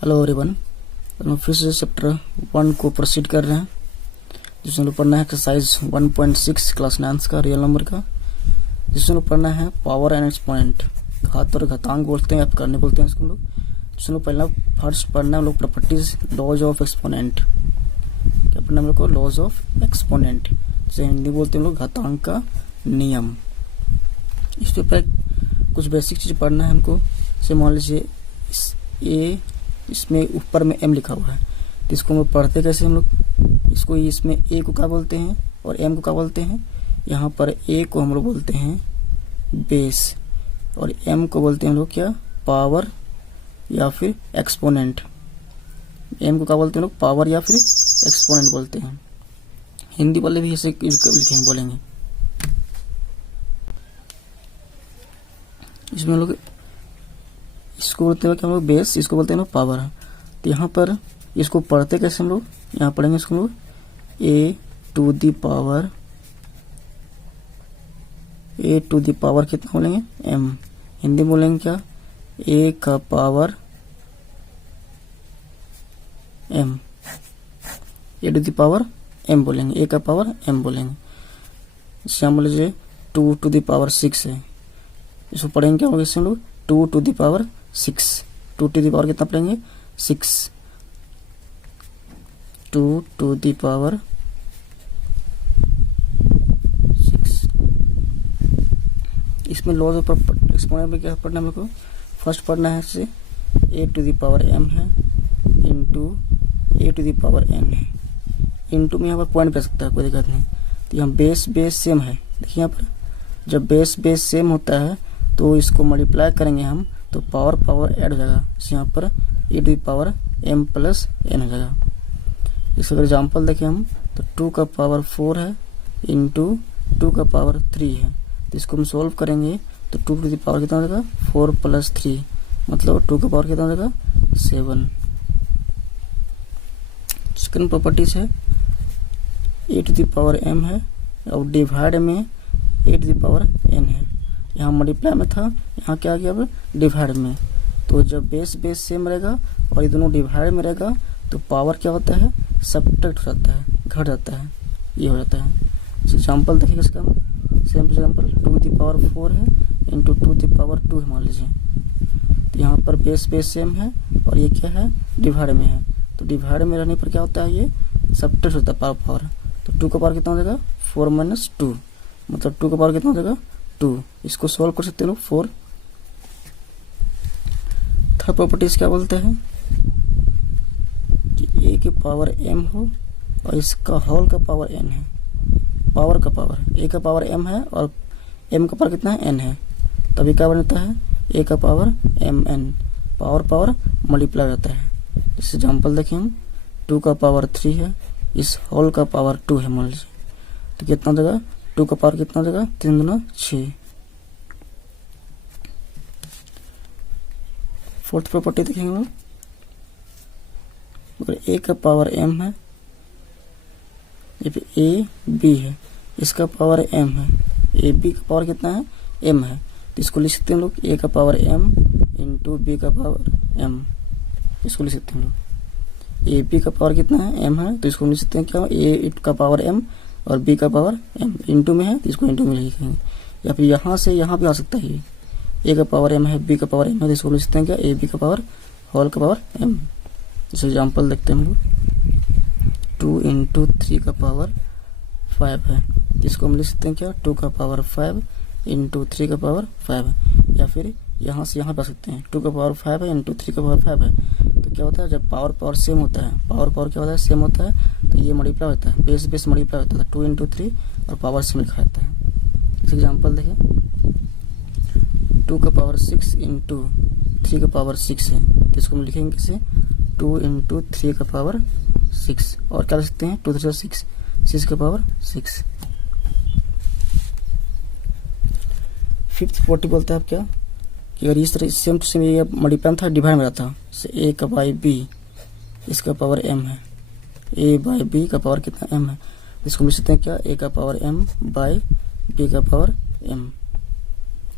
Hello everyone, हम फिर से चैप्टर 1 को प्रोसीड कर रहे हैं, जिसमें लोग पढ़ना है एक्सरसाइज 1.6 क्लास 9 का रियल नंबर का, जिसमें लोग पढ़ना है पावर एंड एक्सपोनेंट। घात और घातांक बोलते हैं, आप करने बोलते हैं इसको लोग। जिसमें लोग पहला फर्स्ट पढ़ना है लोग प्रॉपर्टीज लॉज ऑफ एक्सपोनेंट। क्या पढ़ना है हम लोग को? लॉज ऑफ एक्सपोनेंट, जैसे हिंदी बोलते हैं लोग घातांक का नियम। इस पे कुछ बेसिक चीज पढ़ना है हमको। जैसे मान लीजिए इसमें ऊपर में m लिखा हुआ है, तो इसको हम लोग पढ़ते कैसे हम लोग? इसको इसमें a को क्या बोलते हैं और m को क्या बोलते हैं? यहाँ पर a को हम लोग बोलते हैं बेस और m को बोलते हैं हम लोग क्या? पावर या फिर एक्सपोनेंट। m को क्या बोलते हैं लोग? पावर या फिर एक्सपोनेंट बोलते हैं। हिंदी वाले भी ऐसे लिखेंगे, बोलेंगे। इसमें लोग इसको बोलते हैं क्या हम लोग? बेस। इसको बोलते हैं लोग पावर। तो यहाँ पर इसको पढ़ते कैसे हम लोग? यहाँ पढ़ेंगे इसको हम लोग a टू दी पावर कितना बोलेंगे? m। हिंदी बोलेंगे क्या? a का power m। a to the power m बोलेंगे, a का पावर m बोलेंगे। जैसे हम बोले 2 टू दी पावर 6 है, इसको पढ़ेंगे क्या होगा? इससे हम लोग 2 to the power 6। 2 to the power कितना पढ़ेंगे? 6। 2 टू दी पावर 6। इसमें लॉज ऑफ एक्सपोनेंट में क्या पढ़ना है हम लोग को? फर्स्ट पढ़ना है इससे a to the power m है into a to the power n है। इंटू में यहाँ पर पॉइंट कर सकता है, कोई दिक्कत नहीं। तो यहाँ बेस सेम है। देखिए यहाँ पर जब बेस सेम होता है तो इसको मल्टीप्लाई करेंगे हम, तो पावर ऐड हो जाएगा। यहाँ पर e to the power m plus n हो जाएगा। इसका एग्जाम्पल देखें हम, तो 2 का पावर 4 है इंटू 2 का पावर 3 है। तो इसको हम सोल्व करेंगे तो 2 टू दी पावर कितना हो जाएगा? 4 प्लस 3, मतलब 2 का पावर कितना हो जाएगा? 7। सेकंड प्रॉपर्टीज है a to the power m है और डिवाइड में a to the power n है। यहाँ मल्टीप्लाई में था, यहाँ क्या आ गया? अब डिवाइड में। तो जब बेस सेम रहेगा और ये दोनों डिवाइड में रहेगा तो पावर क्या होता है? सब्ट्रैक्ट हो जाता है, घट जाता है, ये हो जाता है। एग्जाम्पल देखिए इसका हम। सेम एग्जाम्पल 2 दी पावर 4 है इंटू 2 दी पावर 2 है मान लीजिए। तो यहाँ पर बेस सेम है और ये क्या है? डिवाइड में है। तो डिवाइड में रहने पर क्या होता है? ये सब्ट्रैक्ट होता है पावर। तो 2 का पावर कितना हो जाएगा? 4 माइनस 2, मतलब 2 का पावर कितना हो जाएगा? 2। इसको सॉल्व कर सकते हैं लोग 4। थर्ड प्रॉपर्टीज क्या बोलते हैं कि a की पावर m हो और इसका होल का पावर n है। पावर का पावर a का पावर m है और m का पावर कितना है? n है। तभी क्या बनता है? a का पावर mn। पावर मल्टीप्लाई होता है। इस एग्जाम्पल देखिए हम, 2 का पावर 3 है, इस होल का पावर 2 है मान लीजिए। तो कितना हो जाएगा? 2 का पावर कितना हो जाएगा? 3 दूना 6। फोर्थ प्रॉपर्टी देखेंगे हम लोग, a का पावर m है, ये पे a b है, इसका पावर m है। a b का पावर कितना है? m है। तो इसको लिख सकते हैं लोग a का पावर m इंटू b का पावर m। इसको लिख सकते हैं लोग। a b का पावर कितना है? m है। तो इसको लिख सकते हैं क्या? a का पावर m और b का पावर m। इंटू में है तो इसको इंटू में लिखेंगे, या फिर यहाँ से यहाँ भी आ सकता है। a का पावर m है, b का पावर m है, तो इसको लिख सकते हैं क्या? a b का पावर होल का पावर m। जैसे एग्जाम्पल देखते हैं हम लोग, 2 इंटू 3 का पावर 5 है, इसको हम लिख सकते हैं क्या? 2 का पावर 5 इंटू 3 का पावर 5 है। या फिर यहाँ से यहाँ पा सकते हैं, 2 का पावर 5 है इंटू 3 का पावर 5 है। तो क्या होता है? जब पावर सेम होता है, पावर क्या होता है? सेम होता है, तो ये मल्टीप्लाई होता है, बेस मल्टीप्लाई होता है। 2 इंटू 3 और पावर सेम लिखा रहता है। इस एग्जाम्पल देखें, 2 का पावर 6 इंटू 3 का पावर 6 है, तो इसको हम लिखेंगे किसे? 2 इंटू 3 का पावर 6। और क्या लिख सकते हैं? 2 3 6, 6 का पावर 6। फिफ्थ प्रॉपर्टी बोलते हैं आप क्या कि अगर इस तरह सेम टू सेम ये मल्टीप्लाई था, डिवाइड में रहता, a का बाई b, इसका पावर m है, a बाई b का पावर कितना? m है। इसको मिल सकते हैं क्या? a का पावर m बाई b का पावर m।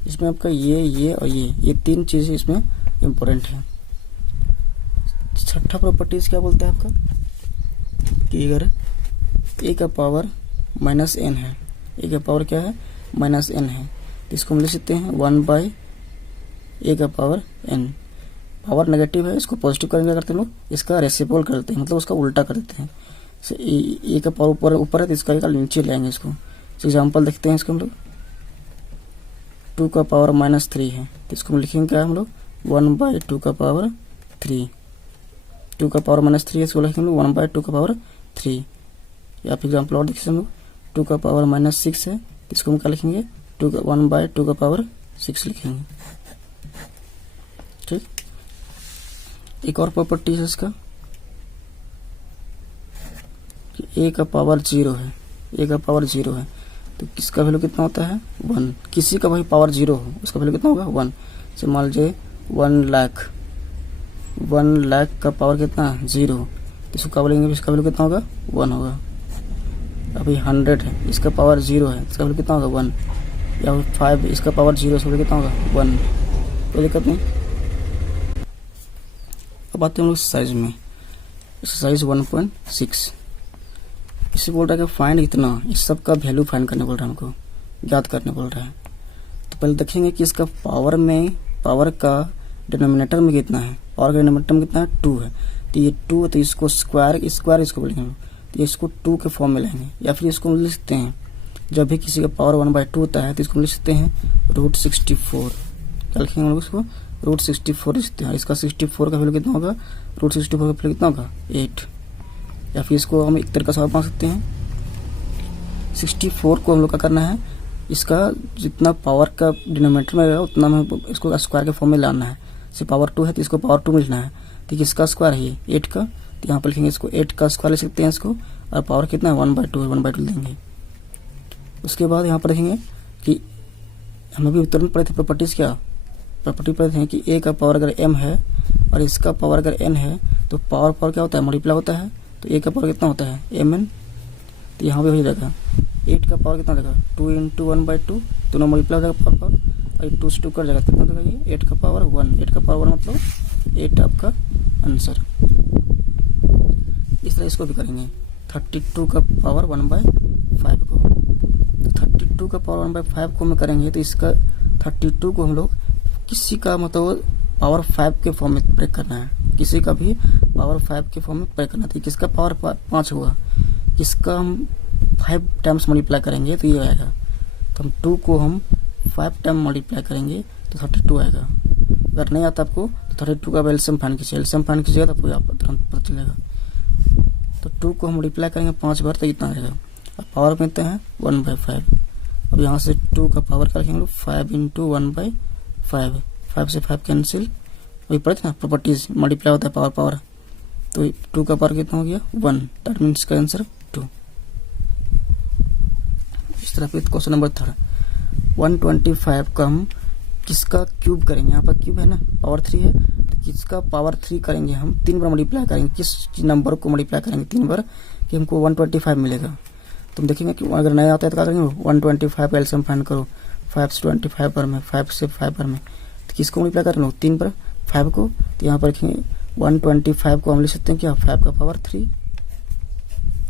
इसमें आपका ये और ये 3 चीजें इसमें इम्पोर्टेंट है। छठा प्रॉपर्टीज क्या बोलते हैं आपका कि अगर ए का पावर माइनस एन है, ए का पावर क्या है माइनस एन है, तो इसको हम लिख सकते हैं 1 ए का पावर एन। पावर नेगेटिव है, इसको पॉजिटिव करेंगे करते हैं लोग, इसका रेसिप्रोकल करते हैं, मतलब उसका उल्टा कर देते हैं। ए का पावर ऊपर है तो इसका नीचे लाएंगे इसको। एग्जाम्पल देखते हैं इसको हम लोग, 2 का पावर माइनस 3 है तो इसको हम लिखेंगे क्या हम लोग 1/2 का पावर 3। 2 का पावर माइनस 3 है, इसको लिखेंगे 1/2 का पावर 3। या फिर एग्जाम्पल और देखिए हम लोग, 2 का पावर माइनस 6 है तो इसको हम क्या लिखेंगे 1/2 का पावर 6 लिखेंगे। ठीक, एक और प्रॉपर्टी है इसका कि ए का पावर 0 है, ए का पावर 0 है तो किसका वैल्यू कितना होता है 1। किसी का भाई पावर 0 हो उसका वैल्यू कितना होगा 1। से मान लीजिए 1 लाख का पावर कितना 0 तो इसको क्या बोलेंगे, इसका वैल्यू कितना होगा 1 होगा। अभी 100 है, इसका पावर 0 है, इसका वैल्यू कितना होगा 1। या 5 इसका पावर 0 इसका वैल्यू कितना होगा 1, कोई दिक्कत नहीं। अब आते हैं हम लोग साइज में, एक्सरसाइज 1.6। इसे बोल रहा है कि फाइंड इतना, इस सब का वैल्यू फाइंड करने बोल रहा है, हमको याद करने बोल रहा है। तो पहले देखेंगे कि इसका पावर का डिनोमिनेटर में कितना है, पावर का डिनोमिनेटर में कितना है 2 है, तो ये 2 है तो इसको स्क्वायर इसको बोलेंगे, तो इसको 2 के फॉर्म में लेंगे। या फिर इसको लिख सकते हैं, जब भी किसी का पावर 1/2 होता है तो इसको लिख सकते हैं √64। क्या लिखेंगे हम लोग इसको √64 लिख सकते हैं। इसका 64 का वैल्यू कितना होगा, √64 का वैल्यू कितना होगा 8। या फिर इसको हम एक तरीका से और पा सकते हैं, 64 को हम लोग का करना है, इसका जितना पावर का डिनोमिनेटर में रहेगा उतना में इसको स्क्वायर के फॉर्म में लाना है। जैसे पावर 2 है तो इसको पावर 2 में लिखना है, तो किसका स्क्वायर है ये 8 का, तो यहाँ पर लिखेंगे इसको 8 का स्क्वायर लिख सकते हैं इसको, और पावर कितना है 1/2 देंगे। उसके बाद यहाँ पर देखेंगे कि हम अभी तुरंत पढ़े थे प्रॉपर्टीज, क्या प्रॉपर्टी पढ़े थे कि ए का पावर अगर m है और इसका पावर अगर n है तो पावर क्या होता है मल्टीप्लाई होता है, तो ए का पावर कितना होता है mn। तो यहाँ पे हो जाएगा 8 का पावर कितना देगा 2 × 1/2, दोनों मल्टीप्लाई हो जाएगा पावर, और 2 से 2 कर जाएगा, कितना देगा ये 8 का पावर 1। 8 का पावर 1 मतलब 8 आपका आंसर। इस तरह इसको भी करेंगे 32 का पावर 1/5 को, तो 32 का पावर 1/5 को हम करेंगे तो इसका 32 को हम लोग किसी का मतलब पावर 5 के फॉर्म में ब्रेक करना है, किसी का भी पावर 5 के फॉर्म में ब्रेक करना है। किसका पावर 5 होगा, किसका हम 5 टाइम्स मल्टीप्लाई करेंगे तो ये आएगा, तो हम 2 को हम 5 टाइम मल्टीप्लाई करेंगे तो 32 आएगा। अगर नहीं आता आपको तो 32 का एलसीएम फाइंड कीजिए, एलसीएम फाइंड कीजिएगा तो आपको तुरंत पता चलेगा। तो 2 को हम मल्टीप्लाई करेंगे 5 बार तो इतना आएगा, और पावर में इतना है 1/5। अब यहाँ से 2 का पावर क्या लिखेंगे 5 × 1/5, 5 से 5 कैंसिल, वही पढ़े थे ना प्रॉपर्टीज, मल्टीप्लाई होता है पावर, तो 2 का पावर कितना हो गया 1, दैट मीन्स का आंसर 2। इस तरह पे क्वेश्चन नंबर 3 125 का हम किसका क्यूब करेंगे, यहाँ पर क्यूब है ना पावर 3 है, तो किसका पावर 3 करेंगे हम 3 बार मल्टीप्लाई करेंगे, किस नंबर को मल्टीप्लाई करेंगे 3 बार कि हमको 125 मिलेगा। तुम देखेंगे कि अगर नहीं आता है तो क्या करेंगे 125 का एलसीएम फाइंड करो, 5 से 25 पर में, 5 से 5 पर में, तो किसको मल्टीप्लाई कर लो 3 पर 5 को, तो यहाँ पर लिखेंगे 125 को हम लिख सकते हैं क्या 5 का पावर 3,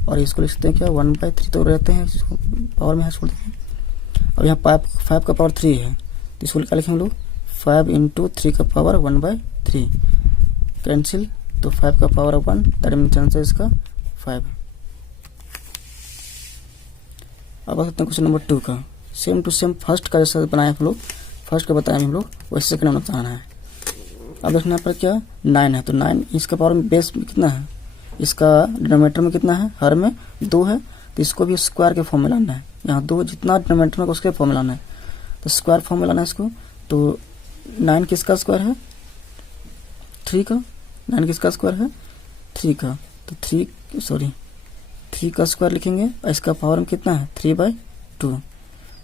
और इसको लिख सकते हैं क्या 1/3 तो रहते हैं, इसको पावर में यहाँ छोड़ देते हैं। अब यहाँ 5 का पावर 3 है तो इसको क्या लिखेंगे लोग 5 × 3 का पावर 1/3 कैंसिल, तो 5 का पावर 1, दैट मीन्स आंसर इसका 5। अब आ सकते हैं क्वेश्चन नंबर 2 का, सेम टू सेम फर्स्ट का जैसा बनाए हम लोग, फर्स्ट का बताए हम लोग वैसे सेकंड में बताना है। अब देखना पर क्या 9 है, तो 9 इसका पावर में बेस में कितना है, इसका डिनोमिनेटर में कितना है, हर में 2 है, तो इसको भी स्क्वायर के फॉर्म में लाना है। यहाँ 2 जितना डिनोमिनेटर में उसके फॉर्म में लाना है, तो स्क्वायर फॉर्म में लाना है इसको। तो 9 किसका स्क्वायर है 3 का, 9 किसका स्क्वायर है 3 का, तो 3 का स्क्वायर लिखेंगे, और इसका पावर में कितना है 3/2।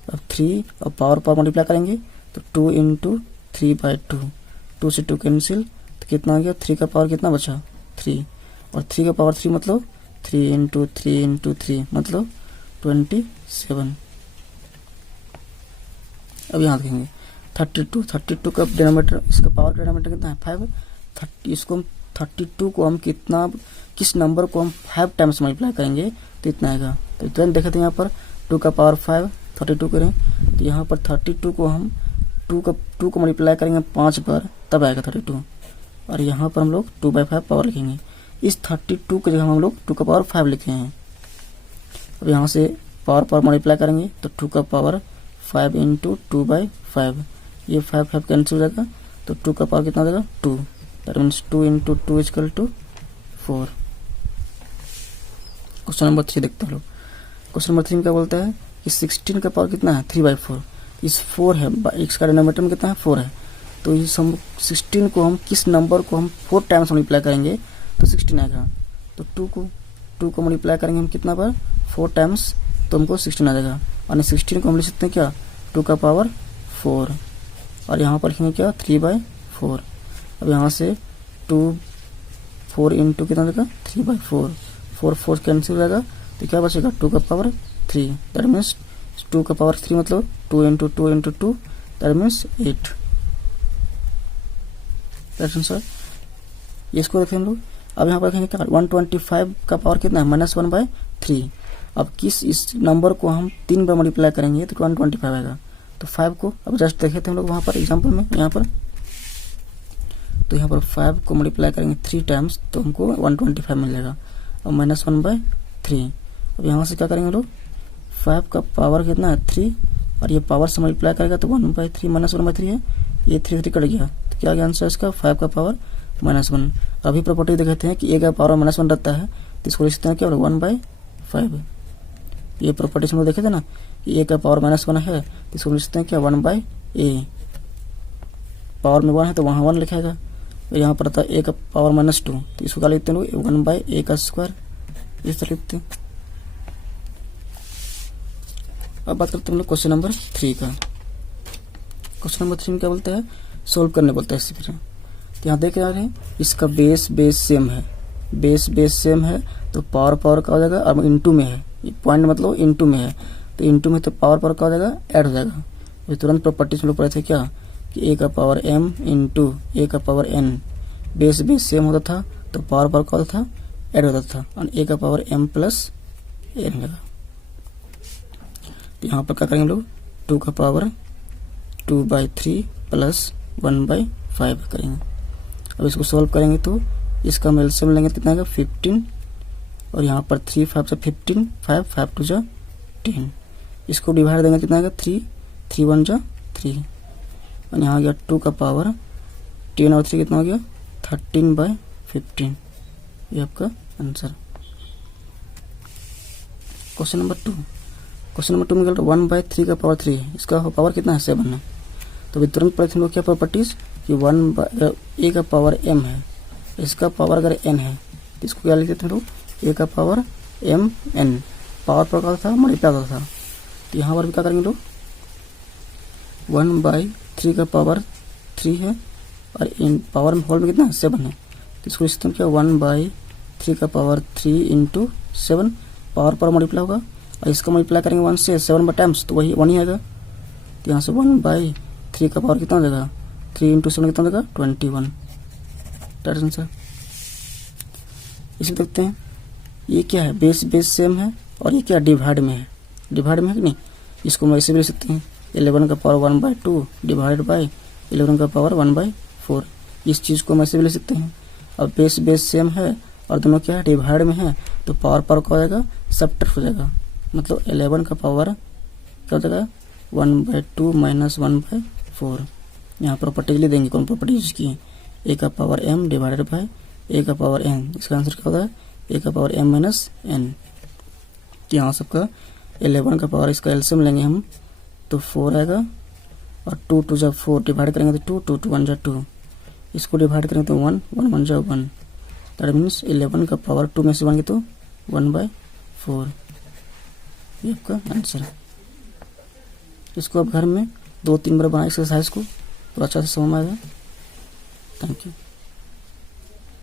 अब 3 और पावर मल्टीप्लाई करेंगे तो 2 × 3/2, 2 से 2 कैंसिल, तो कितना आ गया 3 का पावर कितना बचा 3, और 3 का पावर 3 मतलब 3 × 3 × 3 मतलब 27। अब यहाँ देखेंगे 32 का डिनोमिनेटर, इसका पावर का डिनोमिनेटर कितना है 5, 30 इसको हम 32 को हम किस नंबर को हम 5 टाइम्स मल्टीप्लाई करेंगे तो इतना आएगा। तो तुरंत देखे थे यहाँ पर 2 का पावर 5 32 करें तो यहाँ पर 32 को हम 2 को मल्टीप्लाई करेंगे 5 बार तब आएगा 32, और यहाँ पर हम लोग 2/5 पावर लिखेंगे। इस 32 की जगह हम लोग 2 का पावर 5 लिखे हैं। अब यहाँ से पावर मल्टीप्लाई करेंगे तो 2 का पावर 5 इंटू 2/5, ये 5 कैंसिल हो जाएगा तो 2 का पावर कितना देगा 2, that means 2 into 2 equal to 4। Question number 3 देखते हैं लोग। क्वेश्चन नंबर 3 में क्या बोलता है कि 16 का पावर कितना है 3/4, इस 4 है, इसका डिनोमिनेटर में कितना है 4 है, तो इस हम 16 को हम किस नंबर को हम 4 टाइम्स मल्टीप्लाई करेंगे तो 16 आएगा। तो 2 को मल्टीप्लाई करेंगे हम कितना बार 4 टाइम्स तो हमको 16 आ जाएगा, और 16 को हम लिख सकते हैं क्या 2 का पावर 4, और यहाँ पर लिखेंगे क्या 3/4। अब यहाँ से 4 इंटू कितना देगा 3/4, 4 कैंसिल हो जाएगा तो क्या बचेगा 2 का पावर 3, दैट मीन्स 2 का पावर 3 मतलब 2 into 2 into 2 that means 8। That's answer. इसको देखें हम लोग। अब यहाँ पर देखेंगे क्या 125 का पावर कितना है -1/3। अब इस नंबर को हम 3 बार मल्टीप्लाई करेंगे तो 125 आएगा। तो 5 को अब जस्ट देखे थे हम लोग वहाँ पर एग्जाम्पल में, यहाँ पर तो यहाँ पर 5 को मल्टीप्लाई करेंगे 3 टाइम्स तो हमको 125 मिल जाएगा, और -1/3। अब यहाँ से क्या करेंगे लोग 5 का पावर कितना है 3, और ये पावर से मल्टीप्लाई करेगा तो 1/3 -1/3 है, ये 3 कट गया तो क्या गया आंसर इसका 5 का पावर -1। अभी प्रॉपर्टी देखते हैं कि a का पावर -1 रहता है तो इसको लिख सकते हैं क्या 1/5। ये प्रॉपर्टी हम लोग देखे थे ना कि a का पावर -1 है तो इसको लिख सकते हैं क्या 1/a। पावर में 1 है तो वहाँ 1 लिखेगा, तो यहाँ पर था a का पावर -2 तो इसको क्या लिखते हैं लोग 1/a का स्क्वायर, इस तरह लिखते हैं। अब बात करते हैं हम लोग क्वेश्चन नंबर 3 का। क्वेश्चन नंबर 3 में क्या बोलता है सोल्व करने बोलता है इसी तरह। तो यहाँ देख रहे हैं इसका बेस सेम है, बेस सेम है तो पावर का हो जाएगा, और इंटू में है, पॉइंट मतलब इंटू में है तो इंटू में तो पावर का हो जाएगा ऐड हो जाएगा। तो तुरंत प्रॉपर्टी हम लोग पढ़े थे क्या कि a का पावर m इंटू a का पावर n, बेस सेम होता था तो पावर का होता था ऐड होता था, और a का पावर m प्लस n लगा। तो यहाँ पर क्या करेंगे हम लोग 2 का पावर 2/3 प्लस 1/5 करेंगे। अब इसको सॉल्व करेंगे तो इसका हम एलसीएम लेंगे तो कितना आएगा 15, और यहाँ पर 3 5 से 15, 5 2 जा 10। इसको डिवाइड देंगे कितना आएगा 3 1 जा 3, और यहाँ आ गया 2 का पावर 10 और 3 कितना हो गया 13/15। ये आपका answer. Question number 2। Question number 2 में 1/3 का पावर 3, इसका पावर कितना है 7 है। तो अभी तुरंत पढ़ते हम लोग क्या प्रॉपर्टीज कि a का पावर m है, इसका पावर अगर n है तो इसको क्या लिख देते हैं लोग a का पावर m n, पावर पर का था मल्टीप्लाई होता था। तो यहाँ पर भी क्या करेंगे लोग 1/3 का पावर 3 है, और इन पावर में होल में कितना है 7 है, तो इसको लिखते हैं क्या 1/3 का पावर 3 इंटू 7, पावर पर मल्टीप्लाई होगा, और इसका मल्टीप्लाई करेंगे 1 से 7 टाइम्स तो वही 1 ही आएगा। तो यहाँ से 1/3 का पावर कितना हो जाएगा 3 इंटू 7 कितना देगा 21। That's answer. इसे देखते हैं ये क्या है बेस सेम है, और ये क्या डिवाइड में है, डिवाइड में है कि नहीं, इसको हम ऐसे भी लिख सकते हैं 11 का पावर 1/2 डिवाइड बाई 11 का पावर 1/4। इस चीज़ को हम ऐसे भी लिख सकते हैं। अब बेस सेम है और दोनों क्या है डिवाइड में है तो पावर का हो जाएगा सब्ट्रैक्ट हो जाएगा, मतलब 11 का पावर क्या हो जाएगा 1/2 माइनस 1/4। यहाँ प्रॉपर्टी के लिए देंगे कौन प्रॉपर्टी यूज की है a का power m divided by a का पावर n, इसका आंसर क्या होता है a का पावर m माइनस n। तो यहाँ सबका 11 का पावर इसका एलसीएम लेंगे हम तो 4 आएगा, और 2 2 जब 4 डिवाइड करेंगे तो 2 2 1 जा 2, इसको डिवाइड करेंगे तो 1 1 1 जा 1, दैट मीन्स 11 का पावर 2 में से 1 तो 1/4। ये आपका आंसर है। इसको आप घर में 2-3 बार बनाए एक्सरसाइज को, तो अच्छा से समझ में आएगा। Thank you.